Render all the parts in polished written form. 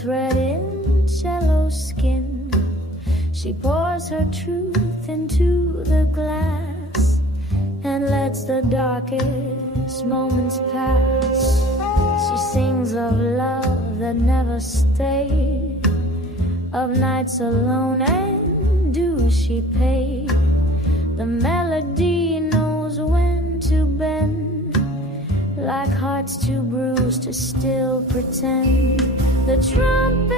thread in cello skin. She pours her truth into the glass and lets the darkest moments pass. She sings of love that never stayed, of nights alone and dues she paid. The melody knows when to bend, like hearts too bruised to still pretend. The trumpet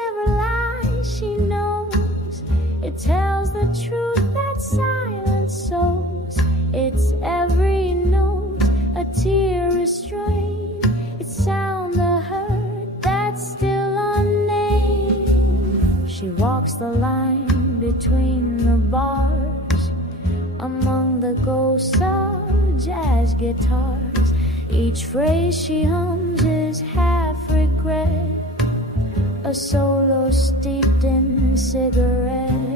never lies, she knows. It tells the truth that silence sows. It's every note, a tear restrained. It sounds the hurt that's still unnamed. She walks the line between the bars, among the ghosts of jazz guitars. Each phrase she hums is half regret, a solo steeped in cigarettes.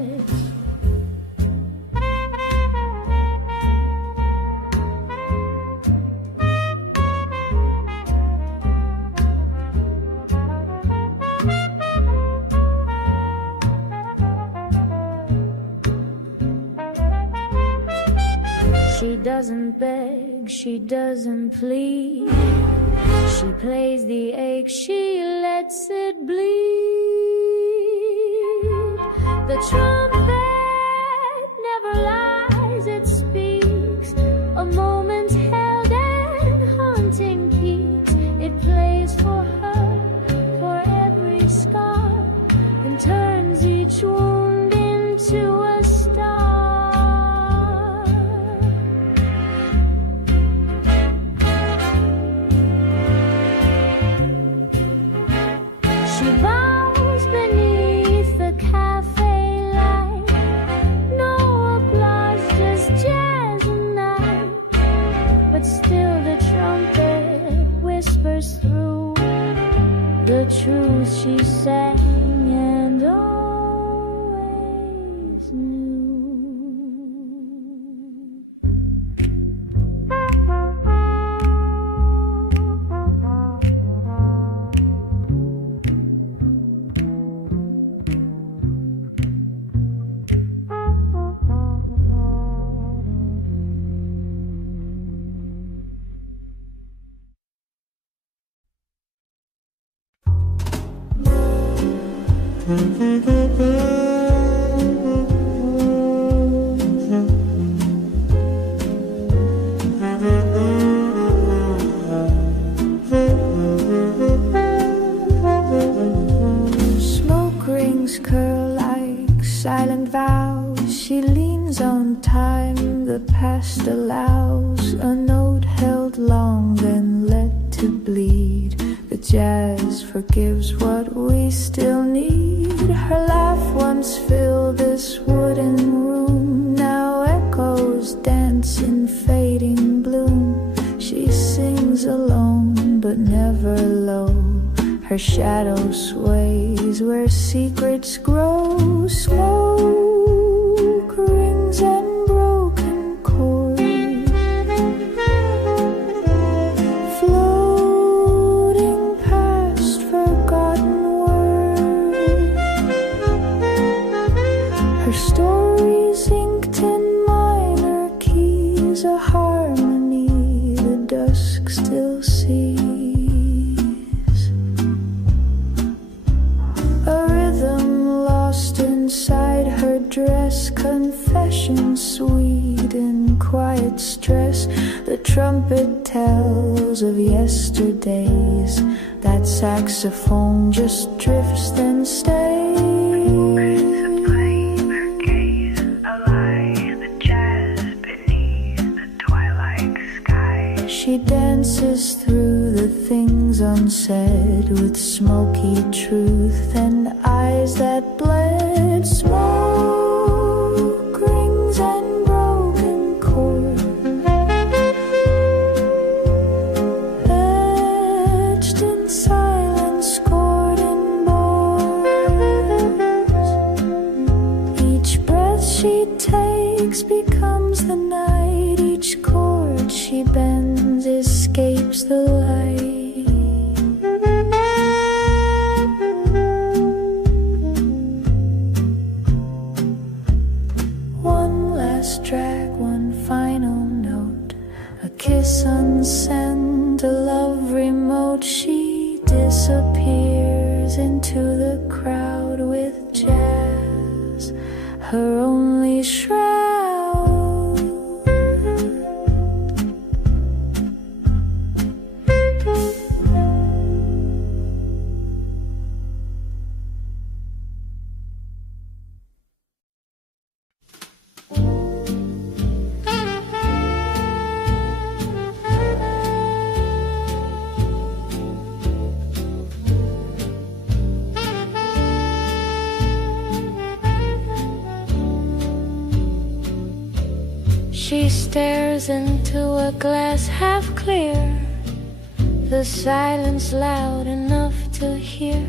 She doesn't beg, she doesn't plead. She plays the ache, she lets it bleed. The trumpet never lies, it speaks. A moment held and haunting peaks. It plays for her, for every scar, and turns each wound into a star. The truth she sang and always knew. Smoke rings curl like silent vows. She leans on time, the past allows. A note held long, then let to bleed. The jazz forgives what we still need. Her laugh once filled this wooden room, now echoes dance in fading bloom. She sings alone, but never low. Her shadow sways where secrets grow. Smoke rings and broken chords, floating past forgotten words. Her stories inked in minor keys, a harmony the dusk still sees. A rhythm lost inside her dress, confession sweet in quiet stress. The trumpet tells of yesterdays. That saxophone just drifts then stays. She dances through the things unsaid with smoky truth and eyes that bled. Smoke rings and broken chords, etched in silence, scored in bars. Each breath she takes becomes the night. Each chord she bends escapes the light. stares into the crowd with jazz, her only shroud. She stares into a glass half clear, the silence loud enough to hear.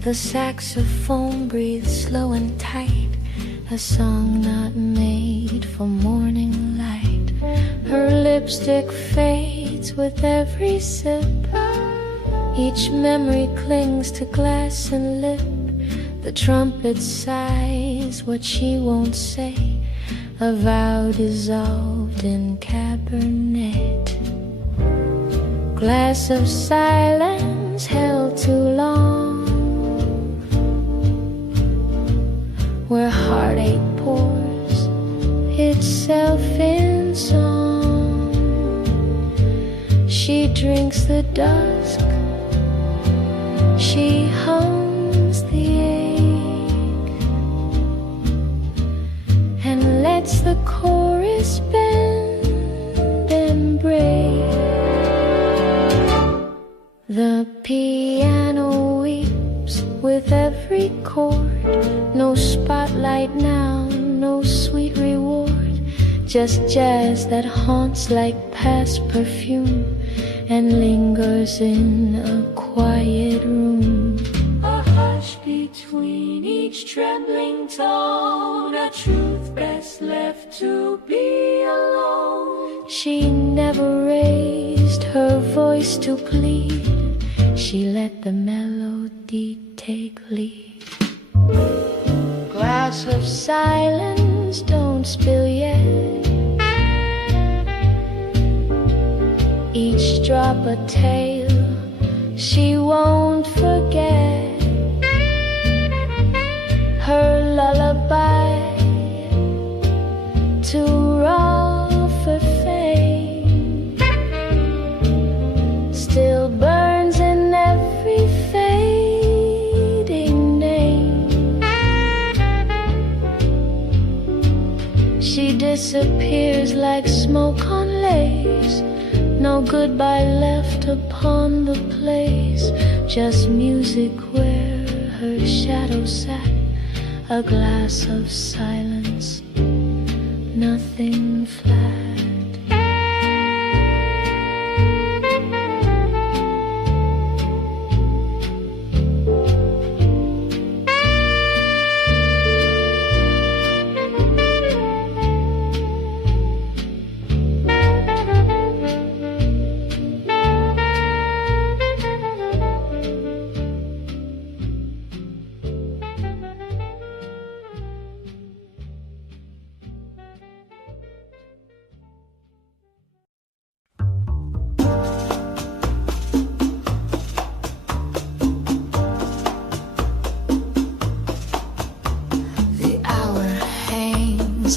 The saxophone breathes slow and tight, a song not made for morning light. Her lipstick fades with every sip, each memory clings to glass and lip. The trumpet sighs what she won't say, a vow dissolved in cabernet. Glass of silence held too long, where heartache pours itself in song. She drinks the dusk, she hums the ache, and lets the chorus bend and break. The piano weeps with every chord, no spotlight now, no sweet reward, just jazz that haunts like past perfume and lingers in a quiet room. A hush between each trembling tone, a truth best left to be alone. She never raised her voice to plead, she let the melody take lead. Glass of silence, don't spill yet, each drop a tale she won't forget. Her lullaby to raw for fame still burns in every fading name. She disappears like smoke on lace, no goodbye left upon the place, just music where her shadow sat. A glass of silence, nothing flat.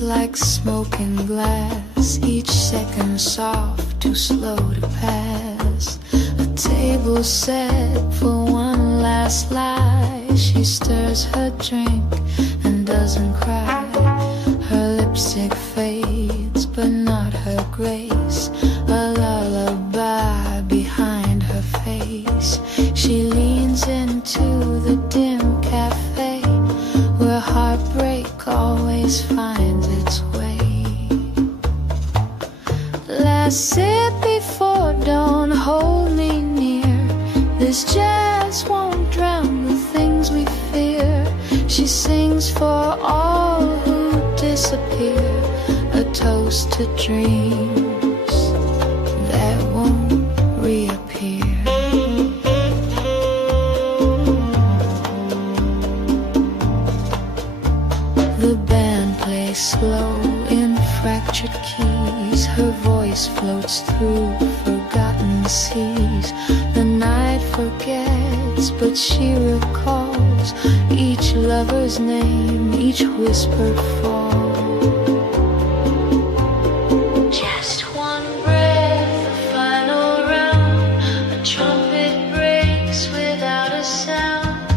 Like smoking glass, each second soft, too slow to pass. A table set for one last lie. She stirs her drink and doesn't cry. Her lipstick fades, but not her grace. A lullaby behind her face. She leans into the dim cafe, where heartbreak always finds its way. Last sip before dawn, hold me near. This jazz won't drown the things we fear. She sings for all who disappear, a toast to dreams that won't reappear. The band plays slow in fractured keys. Her voice floats through forgotten seas. The night forgets fades, but she recalls each lover's name, each whispered fall. Just one breath, the final round. A trumpet breaks without a sound.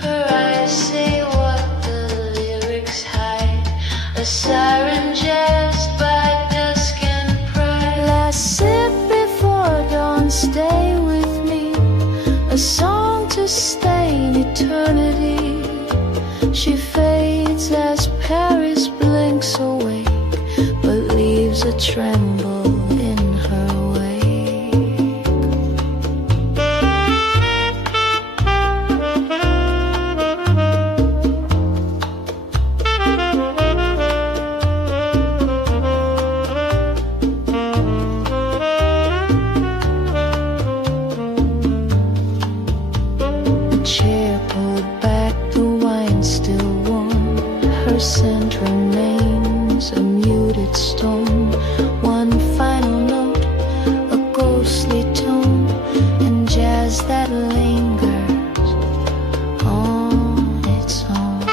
Her eyes say what the lyrics hide. A siren jest by dusk and pride. Last sip before dawn, stay with me. A song to stain eternity. She fades as Paris blinks awake, but leaves a tremble in her wake. The chair pulled back, the wine still warm. Her scent remains a muted stone. One final note, a ghostly tone, and jazz that lingers on its own.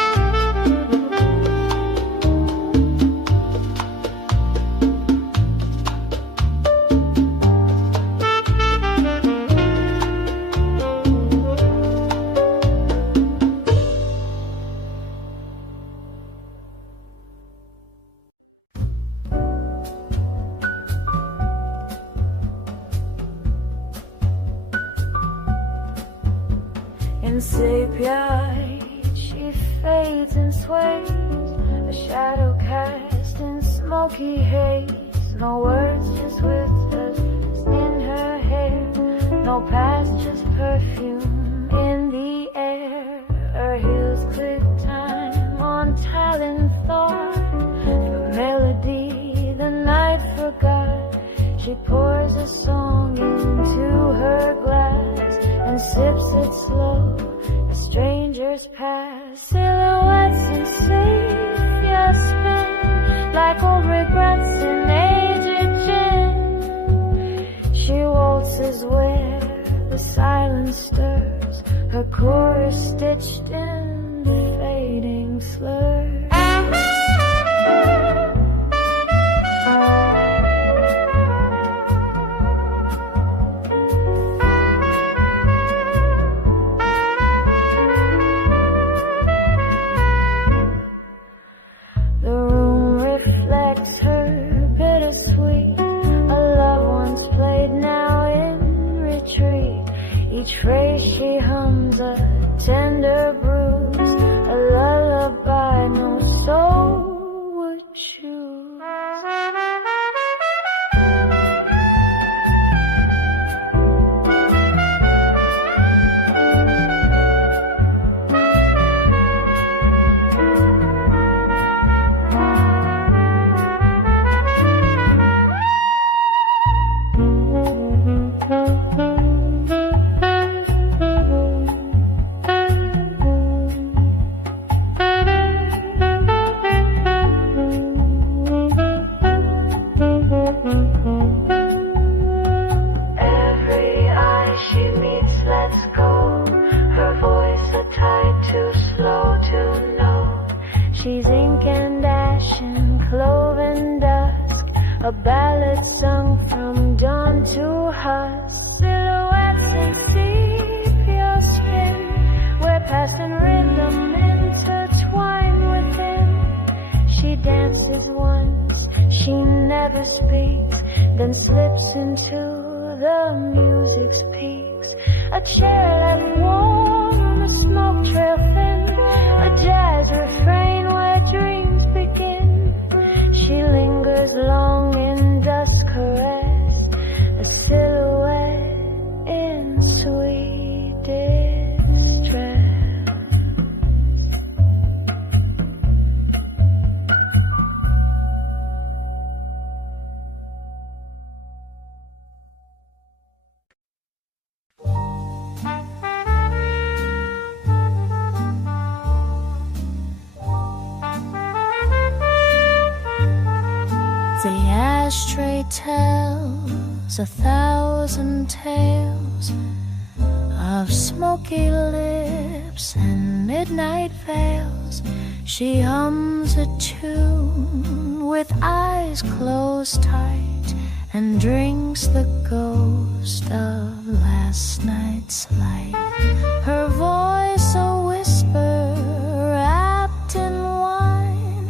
In sepia, she fades and sways, a shadow cast in smoky haze. No words, just whispers in her hair. No past, just perfume in the air. Her heels click time on talent thought. For melody the night forgot. She pours a song into her glass and sips it slow as strangers pass. Silhouettes in sepia spin like old regrets in aged gin. She waltzes where the silence stirs, her chorus stitched in the fading slurs. Each phrase she hums a tender bruise, a lullaby no soul would choose. She's ink and ash and cloven dusk, a ballad sung from dawn to husk. Silhouettes in sepia spin, where past and rhythm intertwine within. She dances once, she never speaks, then slips into the music's peaks. A chair that's warm, a smoke trail thin, a jazz refrain where dreams begin. She lingers long in dust caress, a silhouette in sweet distress. The ashtray tells 1,000 tales of smoky lips and midnight veils. She hums a tune with eyes closed tight and drinks the ghost of last night's light. Her voice a whisper wrapped in wine,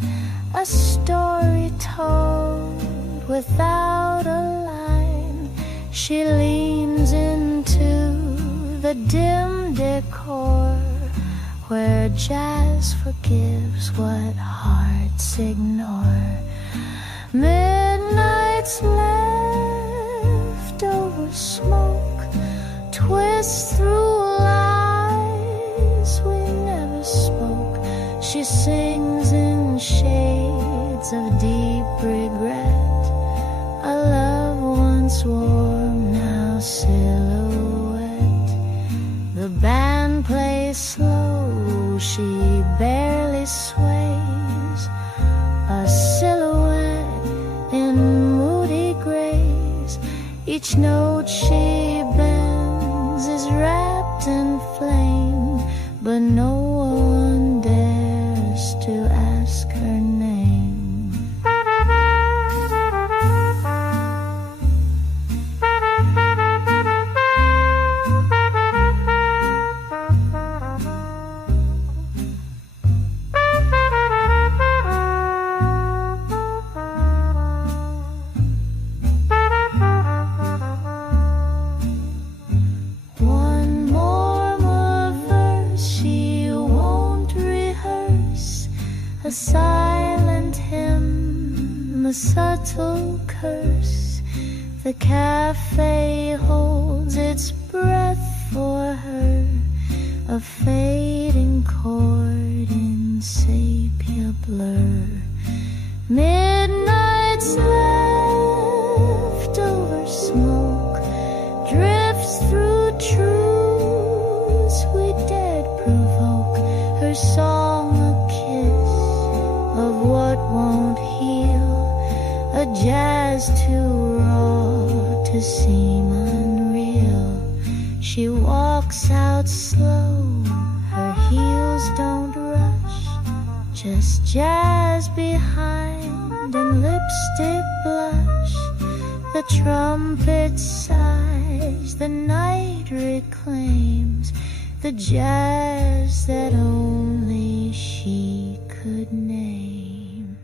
a story told without a line. She leans into the dim decor where jazz forgives what hearts ignore. Midnight's leftover smoke twists through lies we never spoke. She sings in shades of deep regret, a love once warm, now silhouette. The band plays slow, she barely sways, a silhouette in moody grays. Each note she bends is wrapped in flame, but no one dares to ask her name. Silent hymn, a subtle curse. The cafe holds its breath for her, a fading chord in sepia blur. Midnight's leftover smoke drifts through truths we dared provoke. Her song a kiss of what won't heal, a jazz too raw to seem unreal. She walks out slow, her heels don't rush, just jazz behind and lipstick blush. The trumpet sighs, the night reclaims the jazz that only she could name.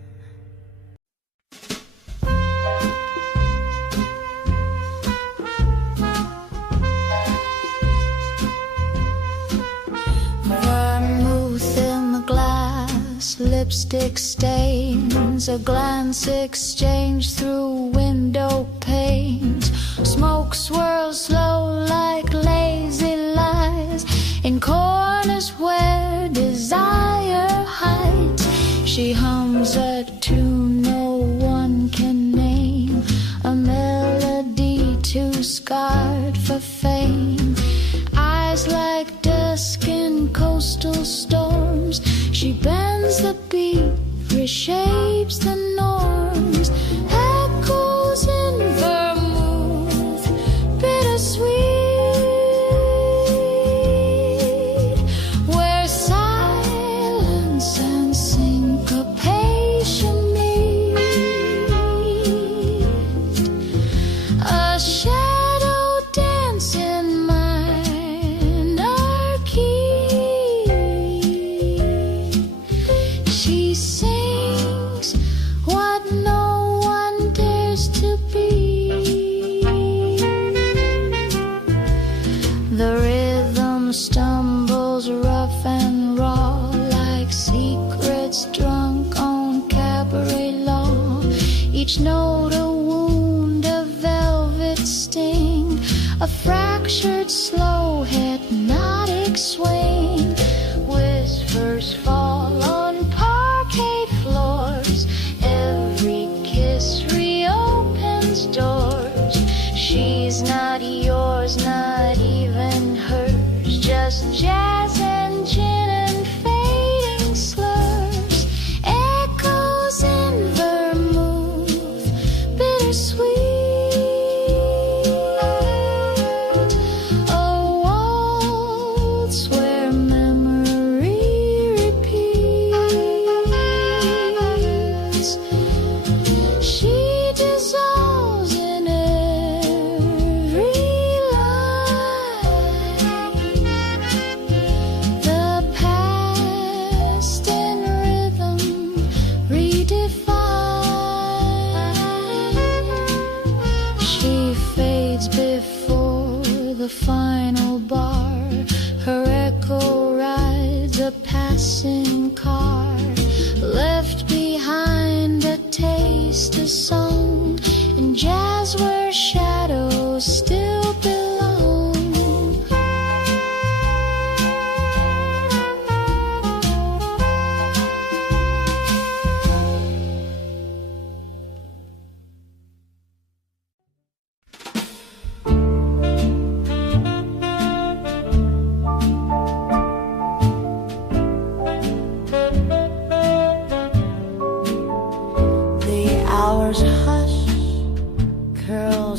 Vermouth in the glass, lipstick stains, a glance exchanged through window panes. Smoke swirls slow like lazy lies in corners where desire hides. She hums a tune no one can name, a melody too scarred for fame. Eyes like dusk in coastal storms, she bends the beat, reshapes the norms. Echoes in vermouth, bittersweet, where silence and syncopation meet. A shadow dance in minarchy. She sings what no one dares to be. The rhythm stumbles rough and raw, like secrets drunk on cabaret law. Each note a wound, a velvet sting, a fractured slow hypnotic swing. Whispers fall on parquet floors, every kiss reopens doors. She's not yours, not even hers, just jazz and gin and fading slurs. Echoes in vermouth, bittersweet. A waltz a passing car, left behind a taste of song and jazz where shadows still belong.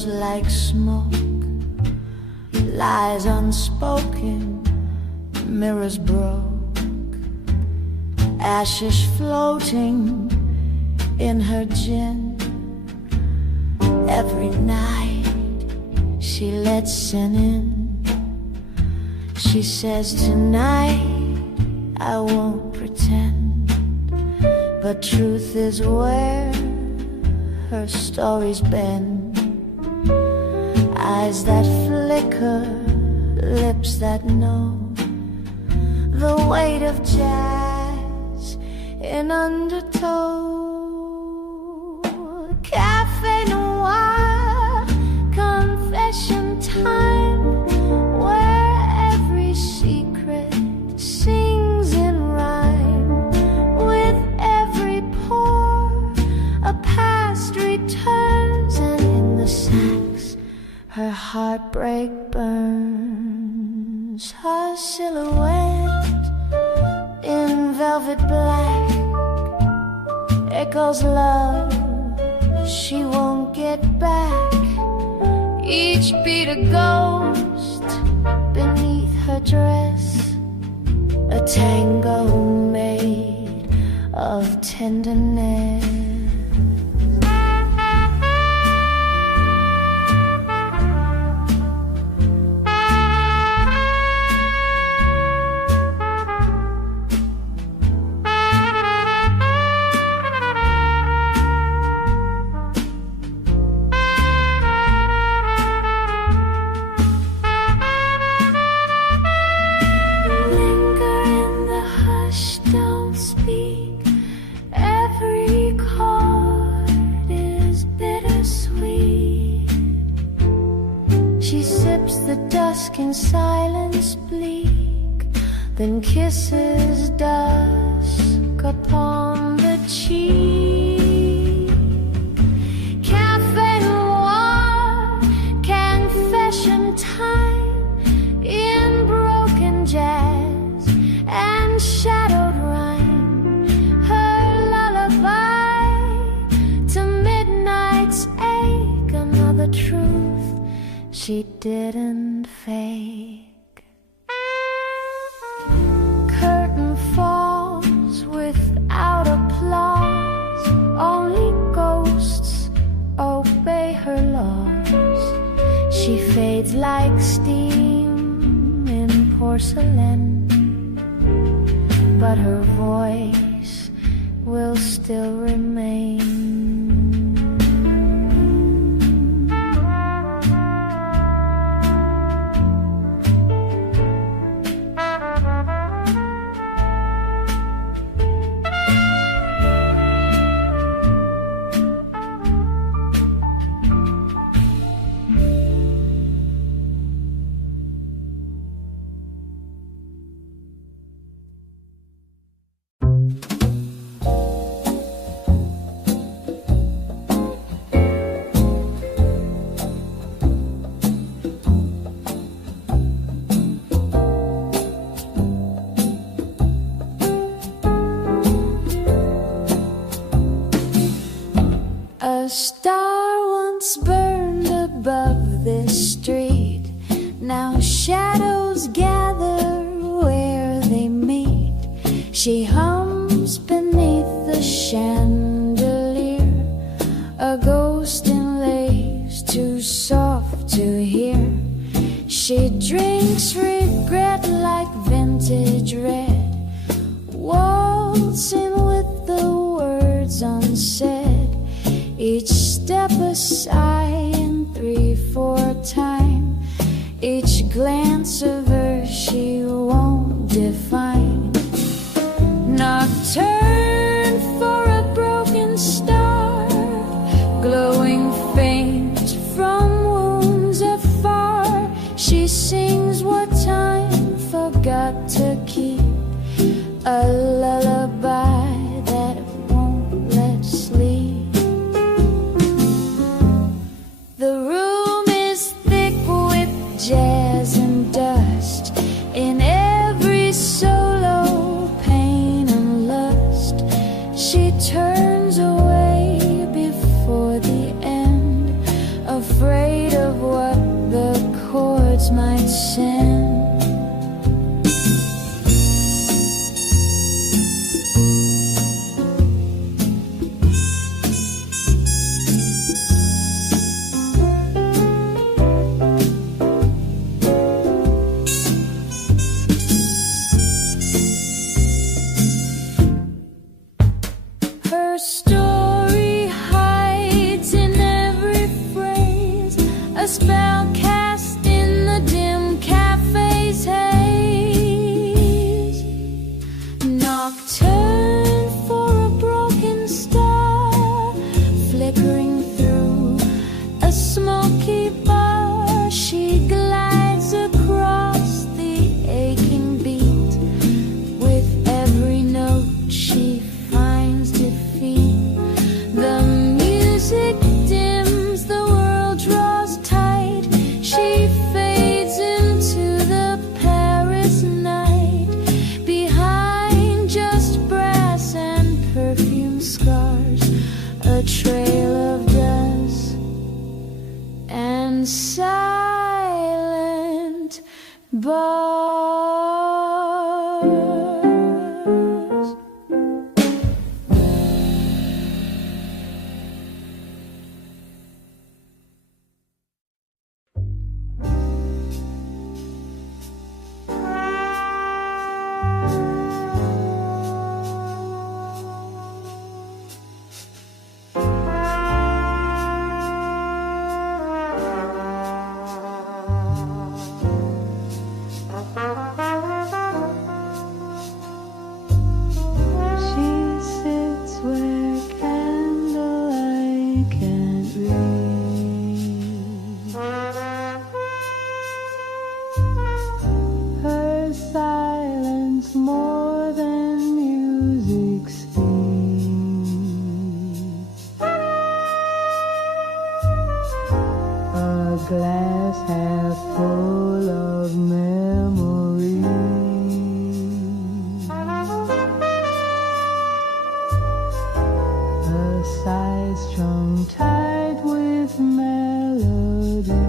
Like smoke, lies unspoken, mirrors broke, ashes floating in her gin. Every night she lets sin in. She says tonight I won't pretend, but truth is where her story's been. Eyes that flicker, lips that know the weight of jazz in undertow. Cafe noir, confession time, where every secret sings in rhyme. With every pore, a past returns, and in the sax her heartbreak burns. Her silhouette in velvet black echoes love she won't get back. Each beat a ghost beneath her dress, a tango made of tenderness. In silence bleak, then kisses dusk upon the cheek. Cafe noir, confession time, in broken jazz and shadowed rhyme. Her lullaby to midnight's ache, another truth she didn't fake. Curtain falls without applause, only ghosts obey her laws. She fades like steam in porcelain, but her voice will still remain. A star once burned above this street, now shadows gather where they meet. She hums beneath the chandelier, a ghost in lace too soft to hear. She drinks regret like vintage red, waltzing with the words unsaid. Each step a sigh in 3/4 time, each glance of her she won't define. got to keep a lullaby that won't let sleep. The room is thick with jazz and dust, in every solo pain and lust. She turns away before the end, afraid of what the chords might send. Her story hides in every phrase, a spell cast in the dim cafe's haze. Nocturne for a broken star, flickering through a smoky bar. She glides across the aching beat. With every note she finds defeat. The music dims, the world draws tight. She fades into the Paris night. Behind just brass and perfume scars, a trail of dust and silent bars. She sits where candlelight can't reach. Her silence more than music speaks. A glass half full of memories. A sigh strung tight with melody.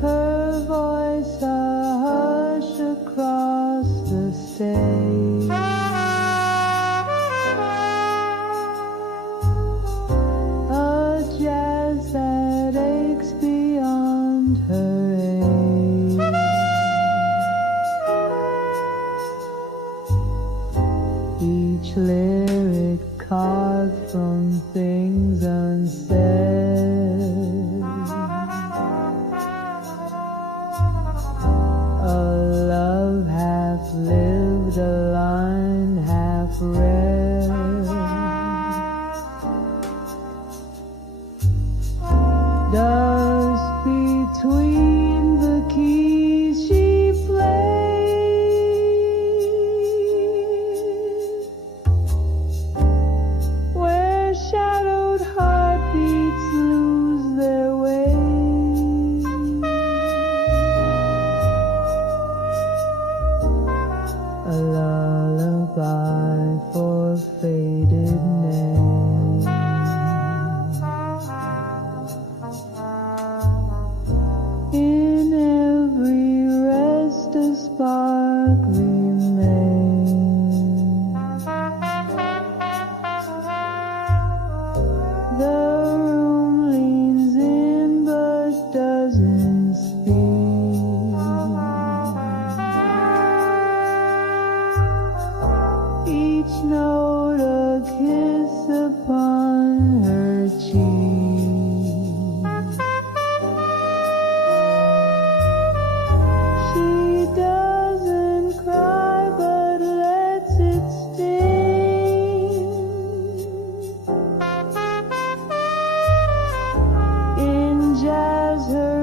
Her voice a hush across the stage. A jazz that aches beyond her age. Each lyric carved from things unsaid. A love half lived, a line half read. Dust between the keys she plays, where shadowed heartbeats lose their way. A lullaby for faded names. In every rest a spark remains. The room leans in but doesn't speak. Each note a kiss upon her cheek. She doesn't cry but lets it sting. In jazz her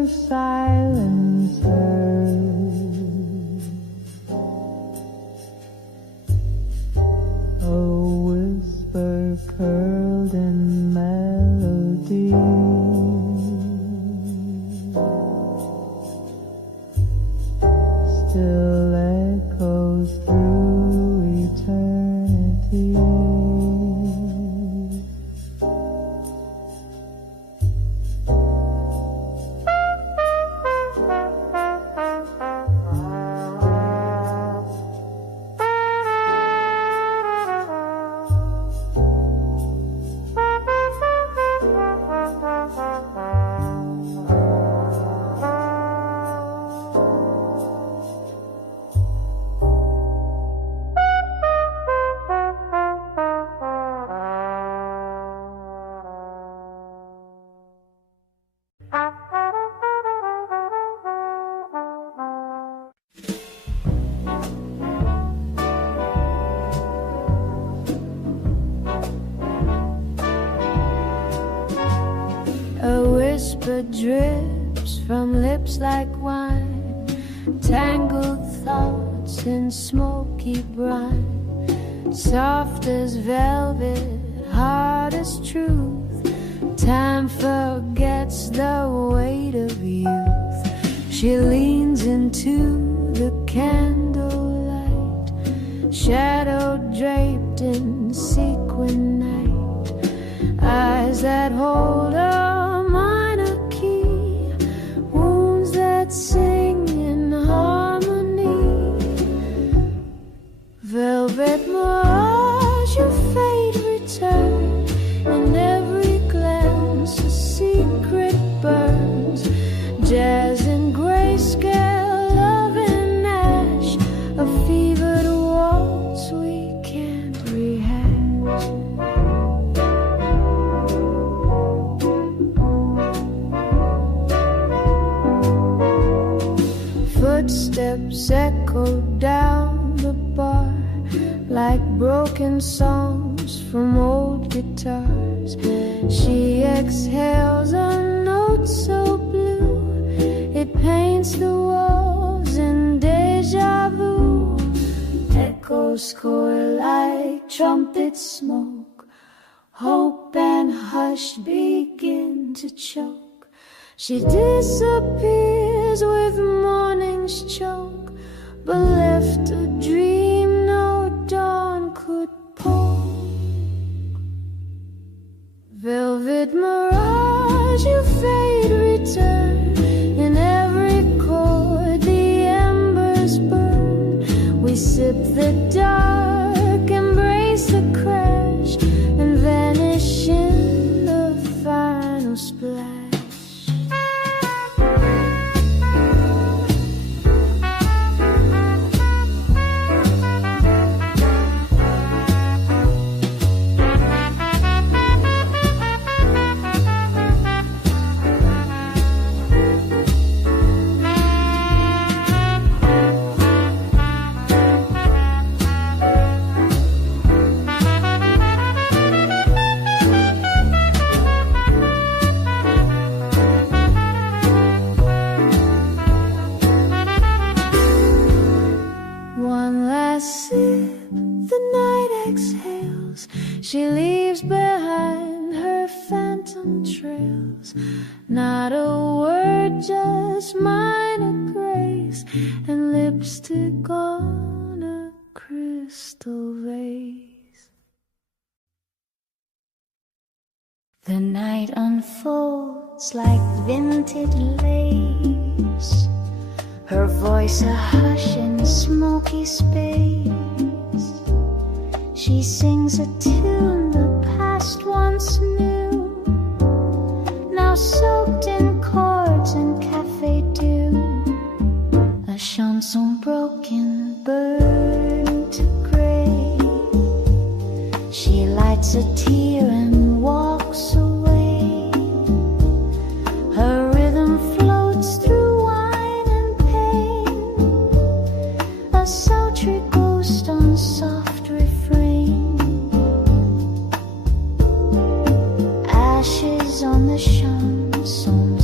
her silence heard. A whisper curled in melody, still echoes through eternity. Drips from lips like wine, tangled thoughts in smoky brine, soft as velvet, hard as truth. Time forgets the weight of youth. She leans into the candlelight, shadow draped in sequin night, eyes that hold a sing in harmony. Velvet mirage, your fate return. In every glance a secret burns. Jazz and grayscale, love and ash, a fevered waltz we can't rehash. Footsteps echo down the bar like broken songs from old guitars. She exhales a note so blue it paints the walls in deja vu. Echoes coil like trumpet smoke. Hope and hush begin to choke. She disappears with morning's choke, but left a dream no dawn could poke. Velvet mirage, you fade return. In every chord the embers burn. We sip the dark, embrace the crash, and vanish in the final splash. She leaves behind her phantom trails. Not a word, just minor grace, and lipstick on a crystal vase. The night unfolds like vintage lace, her voice a hush in smoky space. She sings a tune the past once knew, now soaked in chords and cafe dew. A chanson broken, burned to gray. She lights a tear and walks away. Her rhythm floats through wine and pain, a sultry ghost on soft refrain. Ashes on the chanson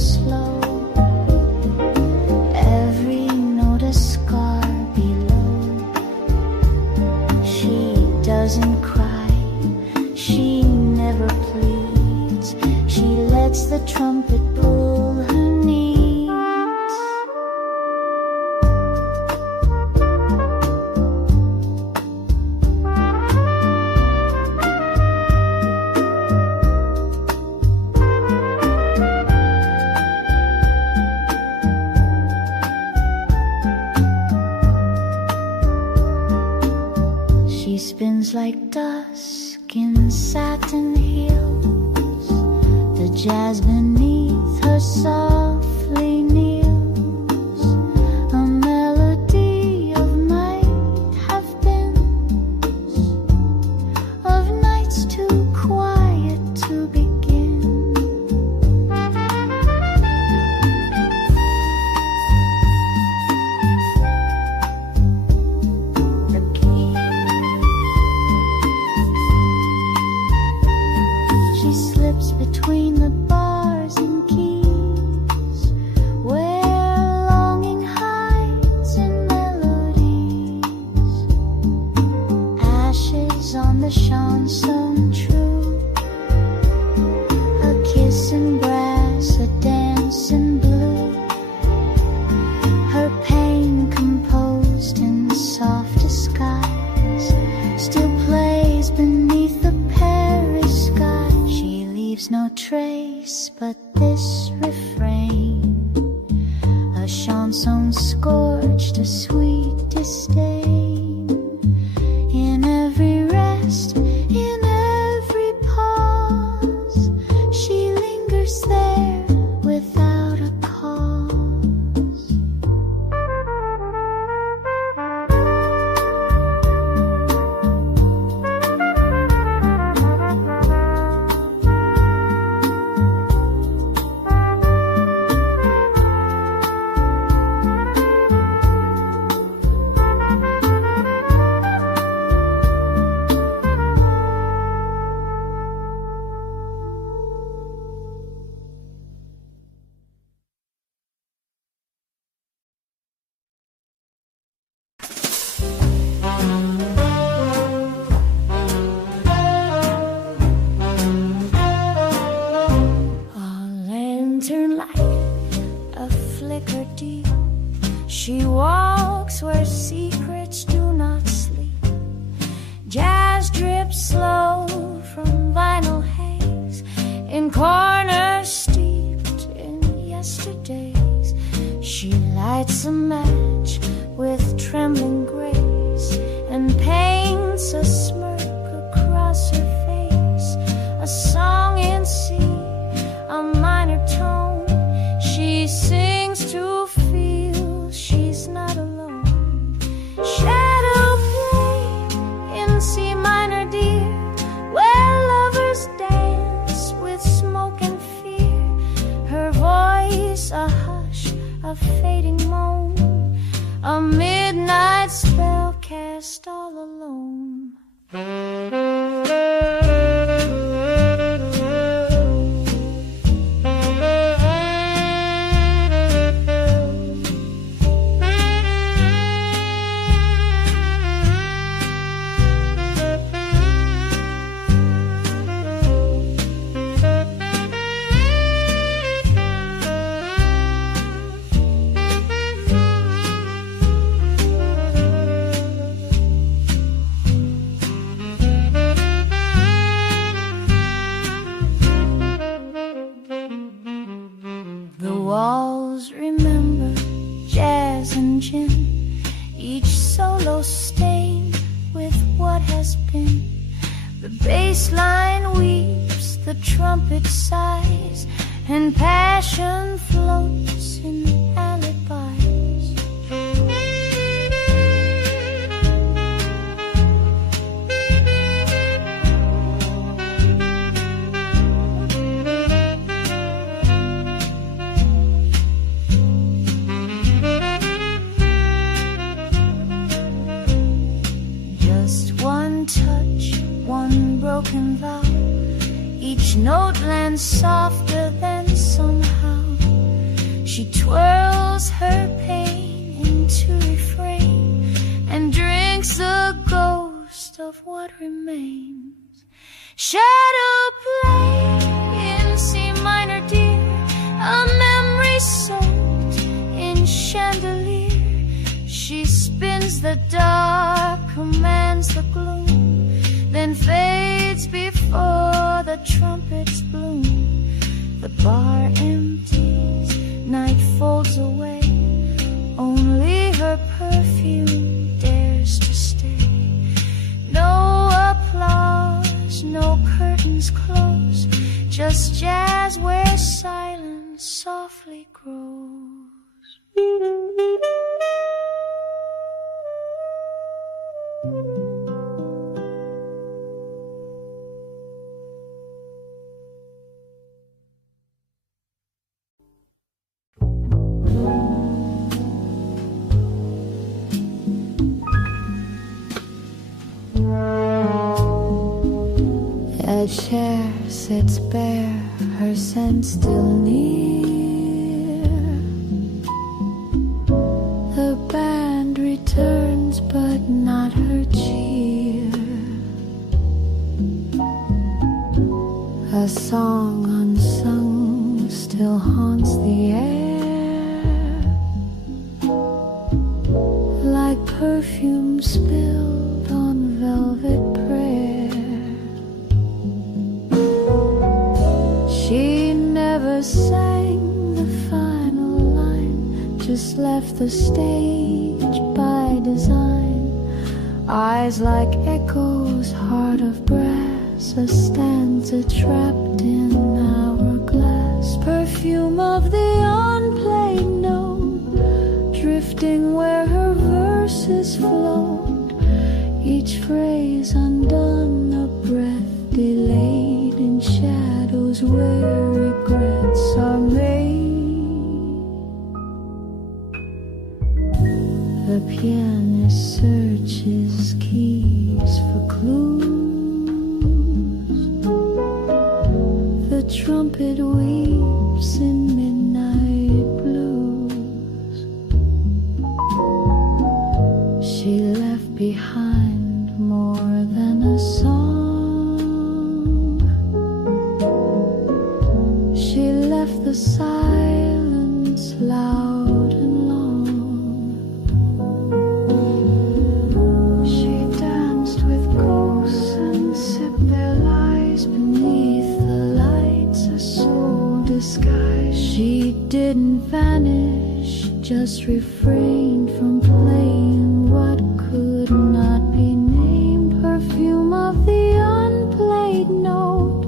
Seems like dusk in satin heels. The jazz beneath her softly kneels. A melody of might have been, of nights too quiet to begin. The key. She slips between the bars and keys, where longing hides in melodies. Ashes on the chanson true, a kiss in brass, a dance in blue. Her pain composed in soft disguise still plays beneath the Paris sky. She leaves no trace but this refrain, a chanson scorched, a sweet disdain. In every rest, in every pause, she lingers there without a cause. A lantern light, a flicker deep. She walks where secrets do not sleep. Jazz drips slow from vinyl haze, in corners steeped in yesterdays. She lights a match with trembling grace and paints a smirk across her face. A song in C, a minor tone. She sings to feel she's not alone. Shadow play in C minor, dear, where lovers dance with smoke and fear. Her voice a hush, a fading moan, a midnight spell cast all alone. The walls remember jazz and gin, each solo stained with what has been. The bass line weeps, the trumpet sighs, and passion floats in alibis. Just one touch, one broken vow, each note lands softer than somehow. She twirls her pain into refrain and drinks the ghost of what remains. Shadow play in C minor, dear, a memory soaked in chandelier. She spins the dark, commands the gloom, then fades before the trumpets bloom. The bar empties, night folds away, only her perfume dares to stay. No It's jazz where silence softly grows. A chair sits bare, her scent still near. The band returns, but not her cheer. A song unsung still haunts the air, like perfume spilled on velvet prayer. She never sang the final line, just left the stage by design. Eyes like echoes, heart of brass, a stanza trapped in hourglass. Perfume of the unplayed note, drifting where her verses float. Each phrase undone, a breath delayed in shadows where regrets are made. The pianist searches keys for clues. The trumpet weeps in midnight blues. She left behind more than a song. She left the silence loud and long. She danced with ghosts and sipped their lies beneath the lights, a soul disguised. She didn't vanish, just refrained from playing what could not be named. Perfume of the unplayed note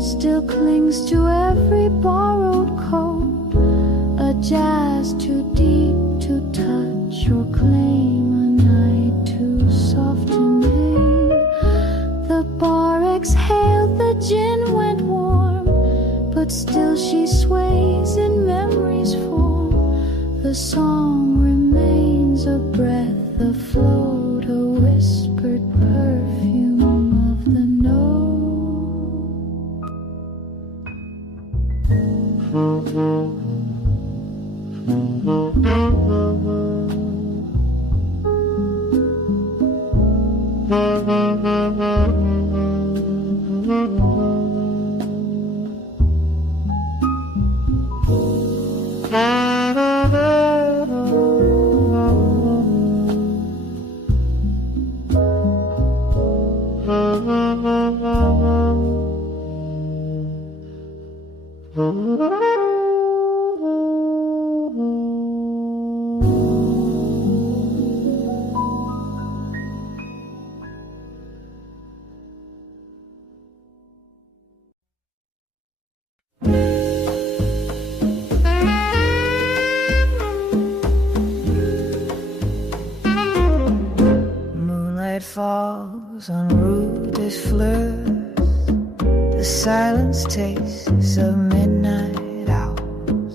still clings to every borrowed coat. A jazz too deep to touch or claim, a night too soft to name. The bar exhaled, the gin went warm, but still she sways in memory's form. The song remains a breath afloat, a whispered perfume of the note. Moonlight falls on Rue des Fleurs. The silence tastes of midnight hours.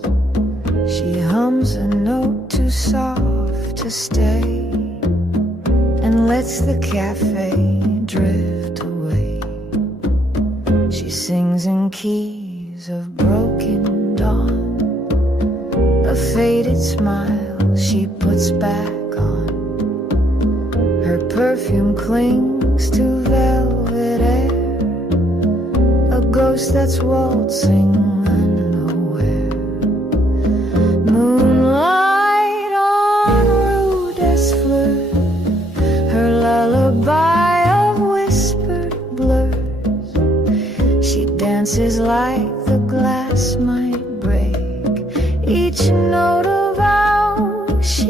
She hums a note too soft to stay and lets the cafe drift away. She sings in keys of broken dawn, a faded smile she puts back on. Her perfume clings to velvet air, a ghost that's waltzing unaware. Moonlight on Rue des Fleurs, her lullaby of whispered blurs. She dances like the glass might break, each note a vow she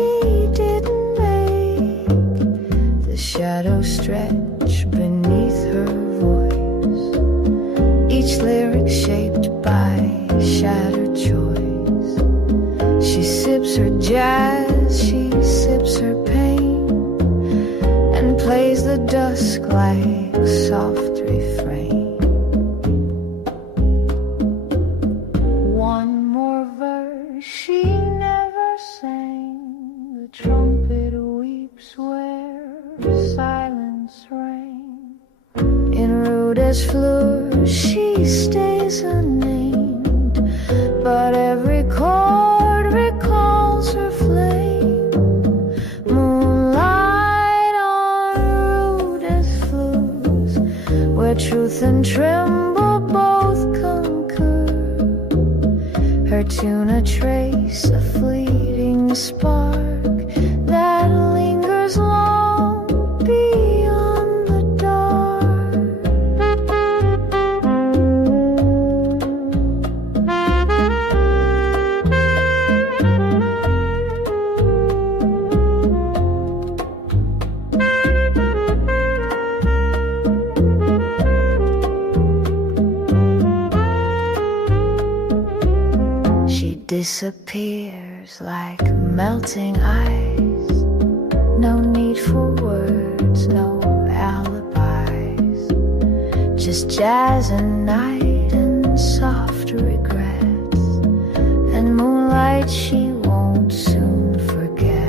didn't make. The shadows stretch beneath her voice, each lyric shaped She sips her jazz, she sips her pain, and plays the dusk like soft refrain. One more verse she never sang. The trumpet weeps where silence reigns. In rudest fleur she stays unnamed, but every chord recalls her flame. Moonlight on rudest flues, where truth and tremble both concur. Her tune a trace, a fleeting spark that lingers long beyond the dark. She disappears like melting ice. No need for words, no alibis. Just jazz and night and soft regrets. And moonlight she won't soon forget.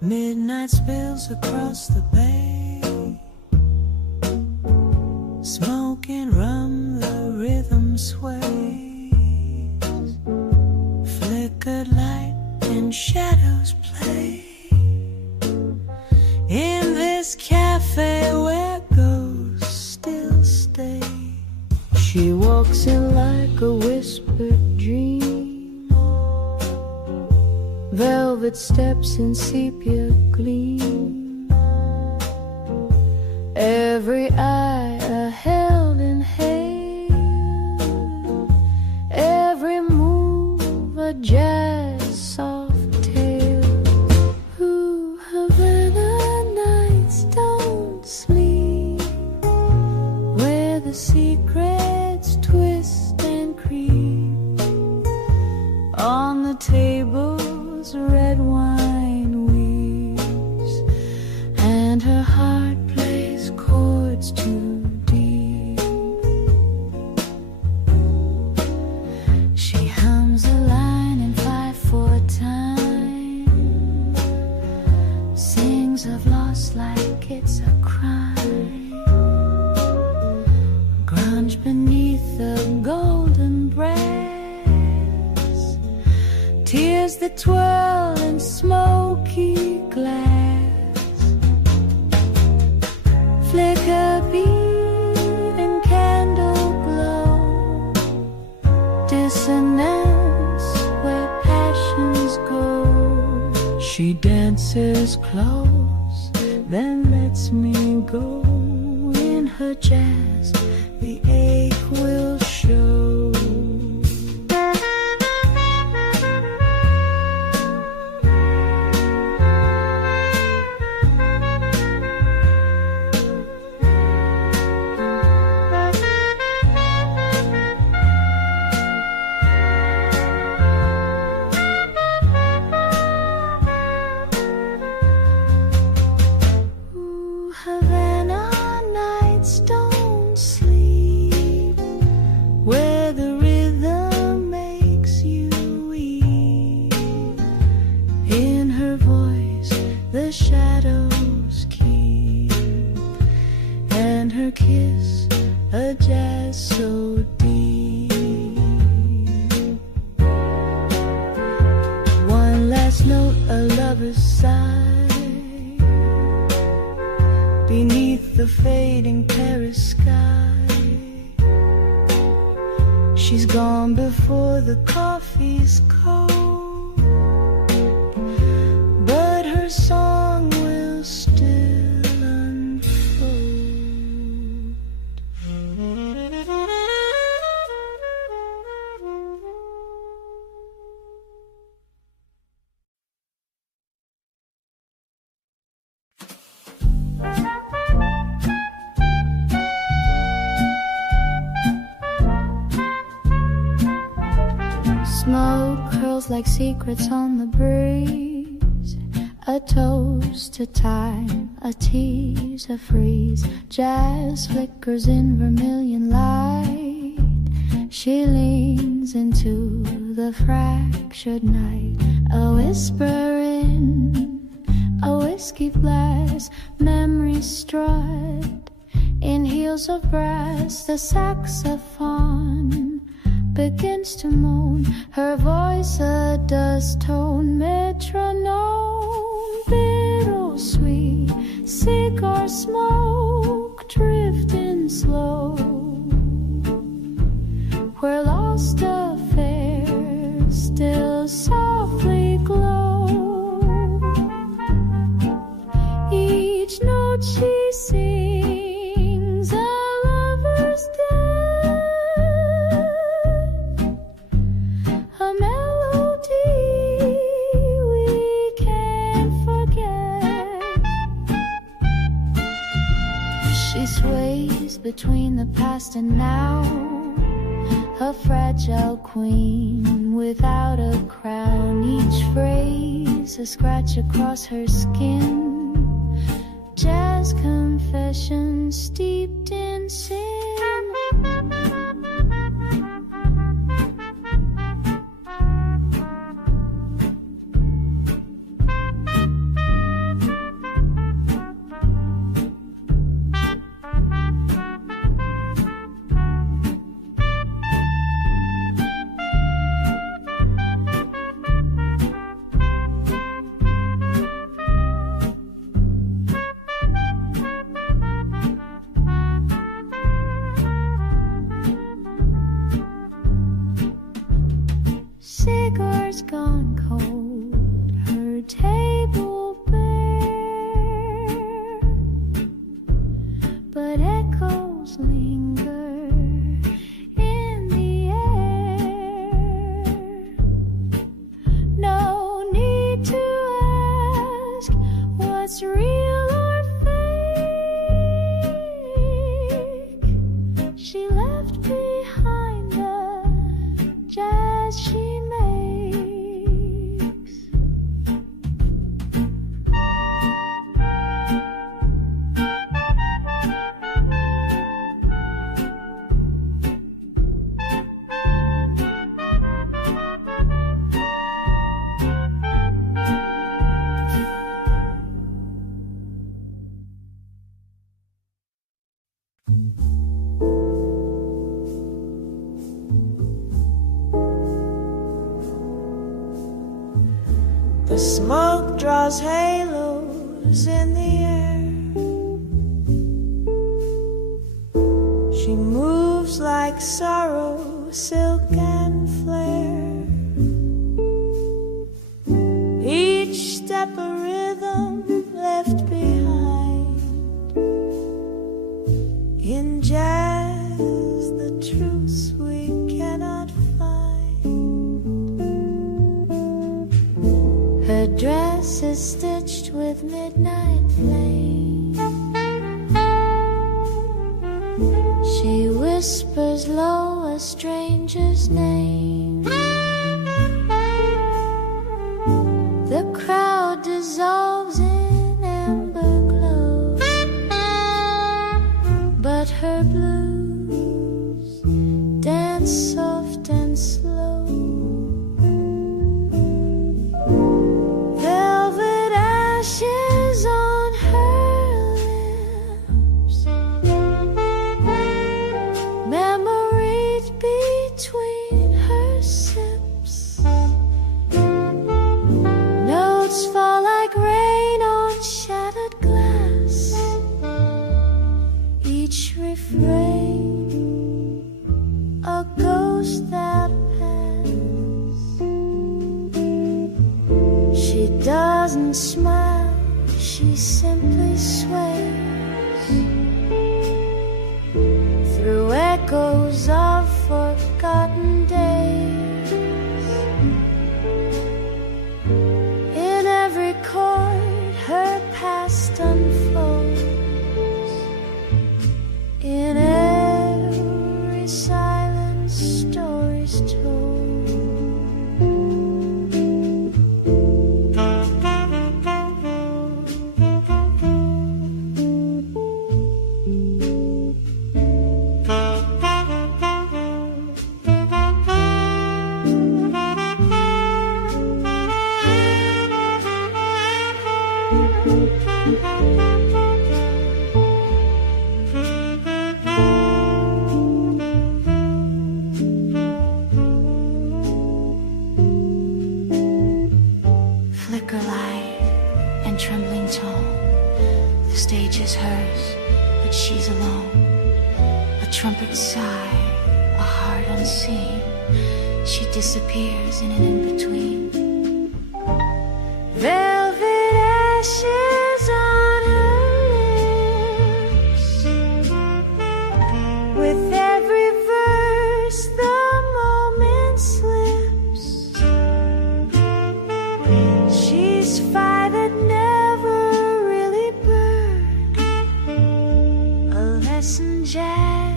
Midnight spills across the bay, smoking rum, the rhythm sways. Flickered light and shadows play in this cafe where ghosts still stay. She walks in like a whispered dream, velvet steps in sepia gleam. Every eye a held in hail, every move a jazz soft tale. Ooh, Havana nights don't sleep, where the secrets twist and creep on the table. Red wine weeps, and her heart plays chords too deep. She hums a line in 5/4 time, sings of loss like it's a crime. Grunge beneath the golden breath, tears that twirl in smoky glass. Flicker beat and candle glow, dissonance where passions go. She dances close, then lets me go. In her jazz, the ache will show. beneath the fading Paris sky. She's gone before the coffee's cold, but her song will still unfold. Smoke curls like secrets on the breeze. A toast to time, a tease, a freeze. Jazz flickers in vermilion light. She leans into the fractured night. A whisper in a whiskey glass. Memories strut in heels of brass. The saxophone begins to moan, her voice a dust tone metronome. Bittersweet cigar smoke drifting slow, where lost affairs still softly glow. Each note she sings a lover's death, a melody we can't forget. She sways between the past and now, a fragile queen without a crown. Each phrase a scratch across her skin. Jazz confession steeped in sin. Cigars gone cold, her table bare, but echoes linger in the air. No need to ask what's real or fake. She left behind the jazz she The smoke draws halos in the air. She moves like sorrow, silk and flare. Each step a rhythm left behind. In jazz, the truths we cannot find. Her dress is stitched with midnight flame. She whispers low a stranger's name. The crowd dissolves in amber glow, but her blues dance soft and slow. Velvet ashes on her lips, memories between her sips. Notes fall like rain on shattered glass. but she's alone. A trumpet sigh, a heart unseen. She disappears in an in-between. Velvet ashes on her lips. With every verse the moment slips. She's fire that never really burned. A lesson jazz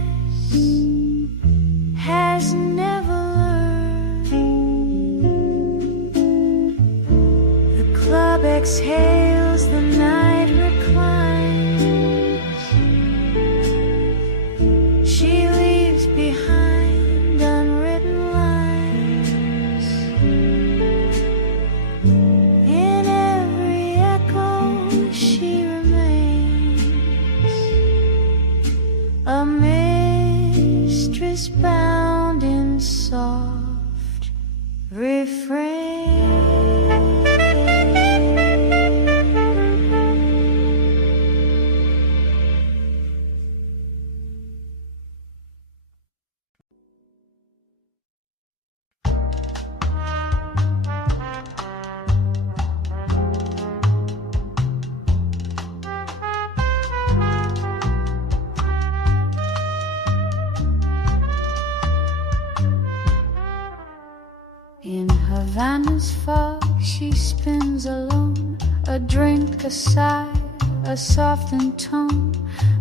has never learned. The club exhales, the night reclines. She leaves behind unwritten lines. In every echo she remains, a mistress bound in soft refrain. In Havana's fog she spins alone, a drink, a sigh, a softened tone.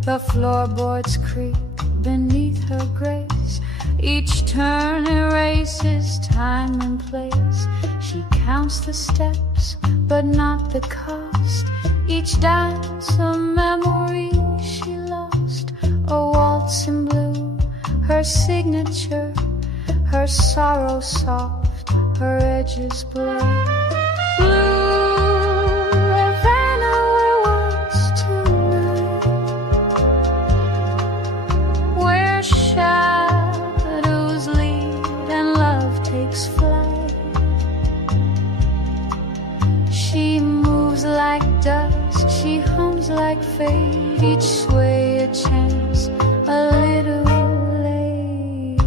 The floorboards creak beneath her grace. Each turn erases time and place. She counts the steps, but not the cost. Each dance a memory she lost. A waltz in blue, her signature, her sorrow soft, her edges blur. Blue Havana, where once tonight, where shadows lead and love takes flight. She moves like dust, she hums like fate. Each sway a chance, a little late.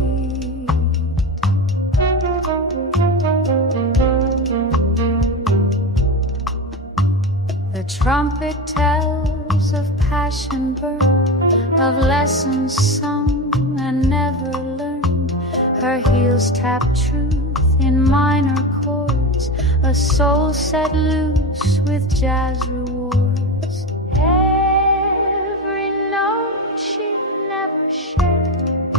The trumpet tells of passion burned, of lessons sung and never learned. Her heels tap truth in minor chords, a soul set loose with jazz rewards. Every note she never shared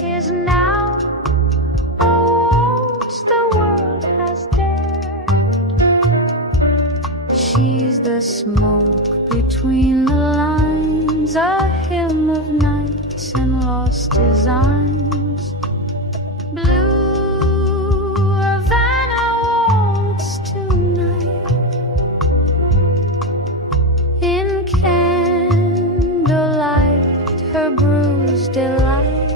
is now a waltz the world has dared. She's the smoke between the lines, a hymn of nights and lost designs. Blue Havana waltz tonight, in candlelight, her bruised delight,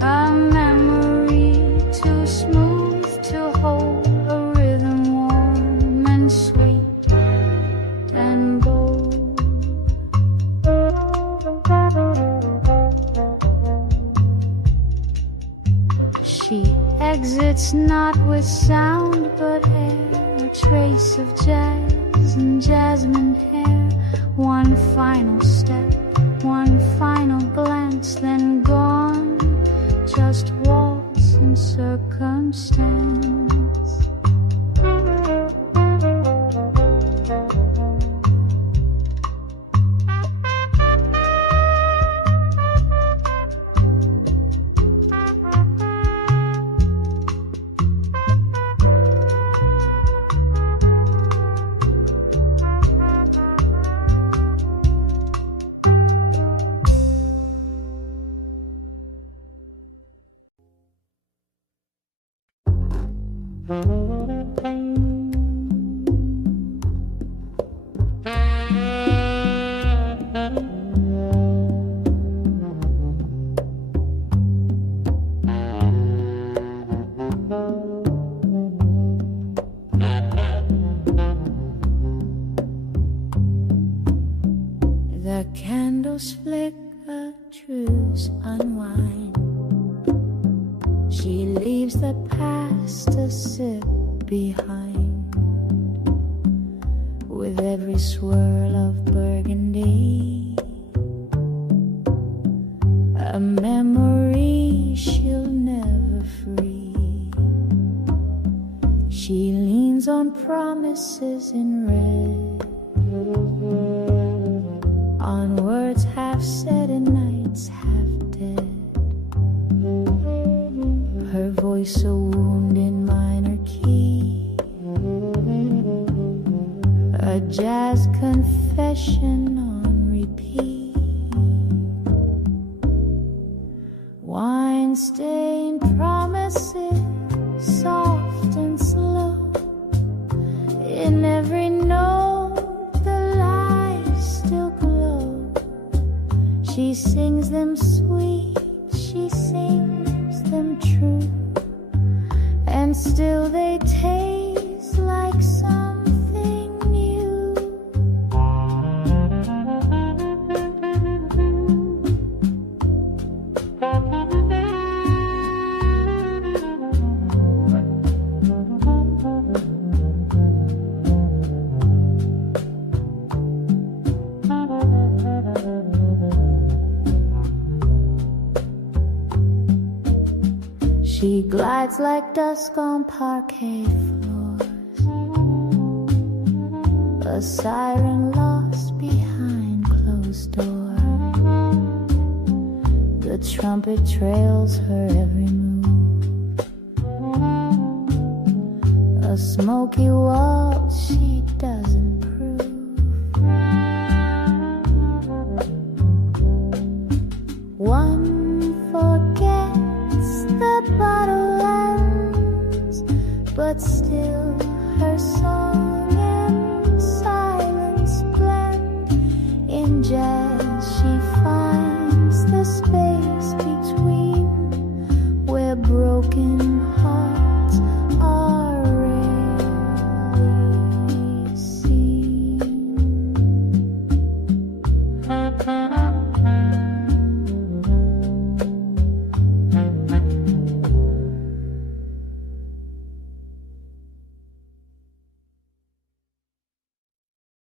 a memory too smooth to hold, a rhythm warm and sweet and bold. She exits not with sound but air, a trace of jazz and jasmine hair. One final step, one final glance, then gone, just waltz and circumstance. The candles flicker, truths unwind. She leaves the past to sit behind. With every swirl of burgundy, a memory she'll never free. She leans on promises in red, on words half said and nights half dead. Her voice a wound in minor key, a jazz confession on repeat. Wine-stained promises, soft and slow. In every note the lights still glow. She sings them sweet, she sings them true, and still they taste like something new. She glides like dusk on parquet floors, a siren lost behind closed doors. The trumpet trails her every move, a smoky waltz she doesn't prove. One forgets the bottle ends, but still her song and silence blend in jazz.